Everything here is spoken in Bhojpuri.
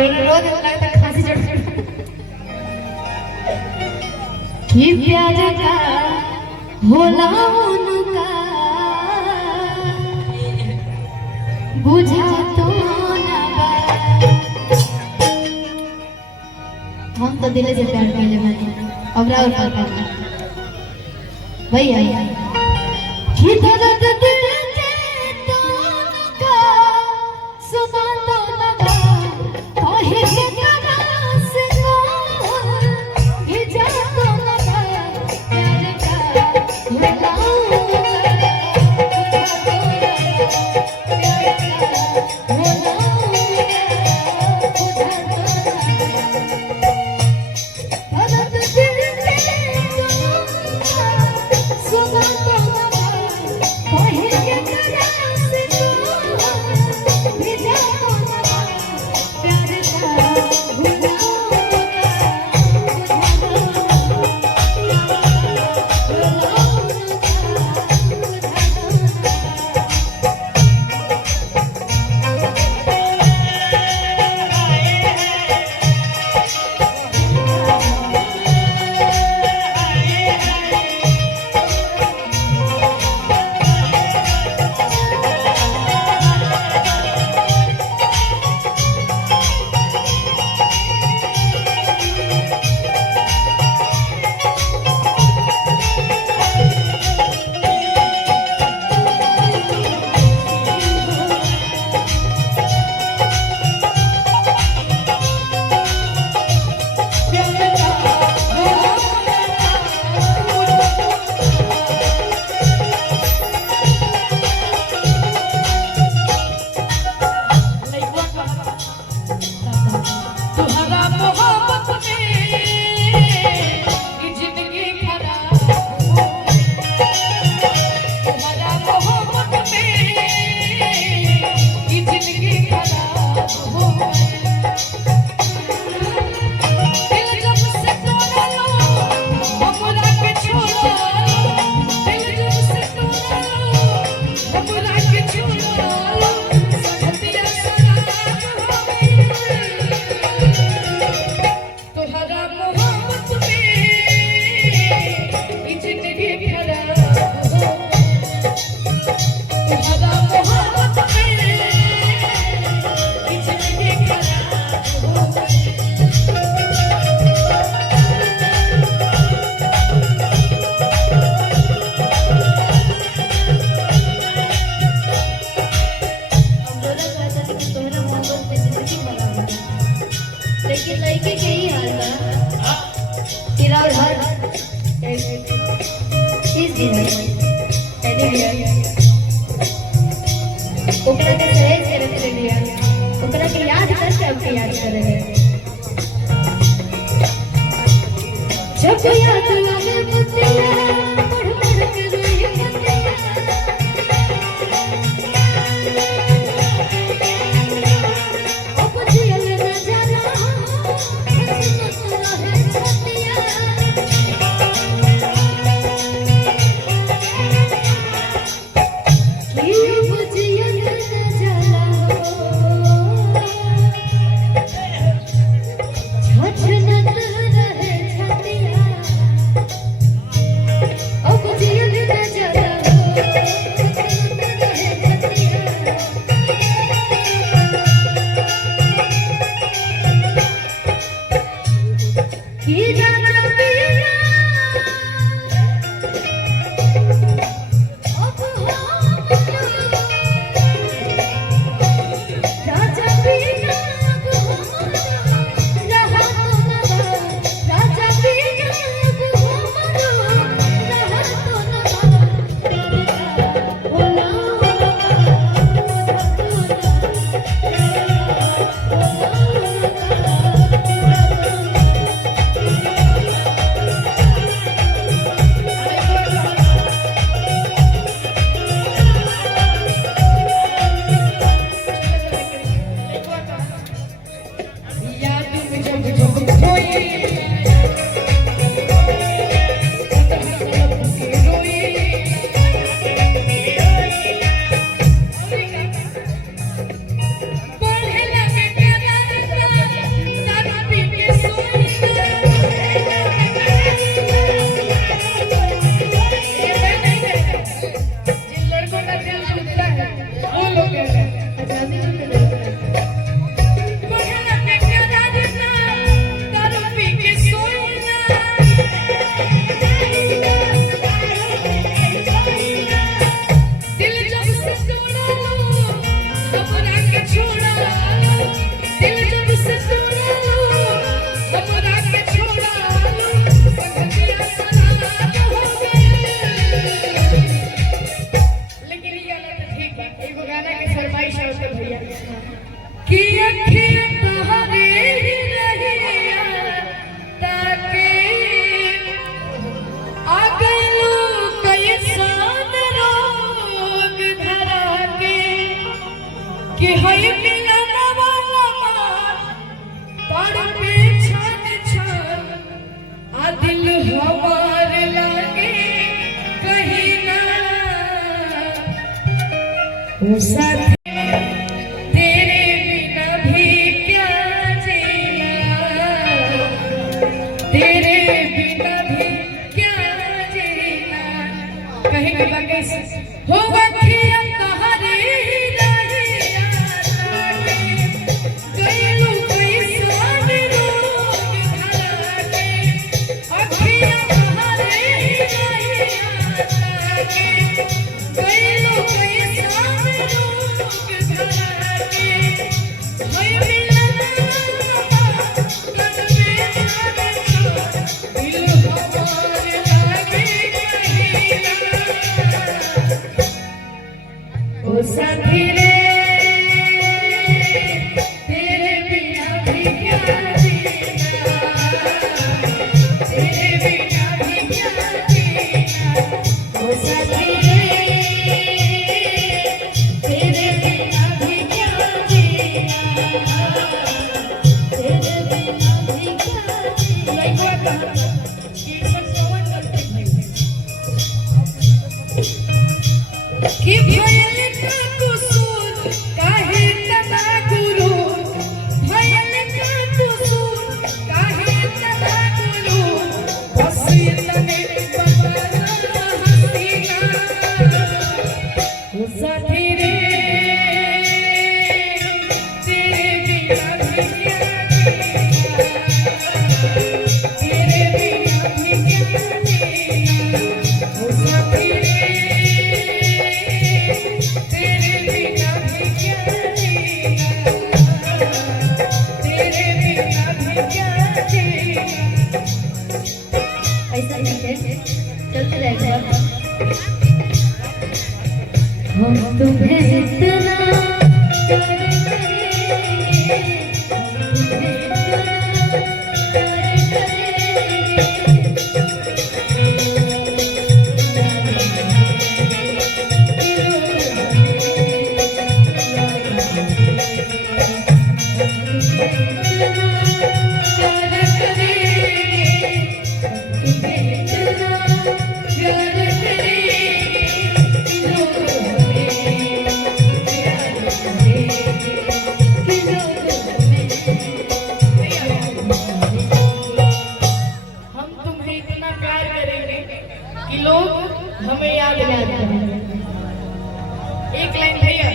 रोज लगता खांसी चढ़ कि प्यार का होला उनका बुझा तो ना बा। हम तो दिल से प्यार कर ले मानी अब और प्यार करना भैया कि दर्द दिल के तोन का सुना तो ना बा कहे के कना से कौन भेजा तो ना बा प्यार का होला ओकरा के सहेज के रख लिया ओकरा के याद करके अब के याद कर रहे जब याद आवे मुतिया पढ़ पढ़ के रोई मुतिया अब जियल न जाना सुना है छतिया कि हई मिलन वाला तड़पे छन छन आ दिल हमार लागे कहीं ना ओ साथी तेरे बिना भी क्या जीना तेरे बिना भी क्या जीना कहेंगे बाकी हो अखियां तोहरी साथी रे तेरे बिना भी क्या जीना तेरे बिना भी क्या जीना ओ साथी रे तेरे बिना भी क्या जीना तेरे बिना भी क्या जीना कि भयल का कुसूर काहे तना गुरु भयल का कुसूर काहे तना गुरु बस तने बता हसीना ओ साथी रे तेरे बिना भी क्या तेरे बिना भी क्या जीना ओ साथी रे तेरे बिना भी क्या जीना तेरे बिना भी क्या जीना ऐसा नहीं है चलते रहेगा हम तुम्हें इतना प्यार करेंगे कि लोग हमें याद नहीं आते। एक लाइन भैया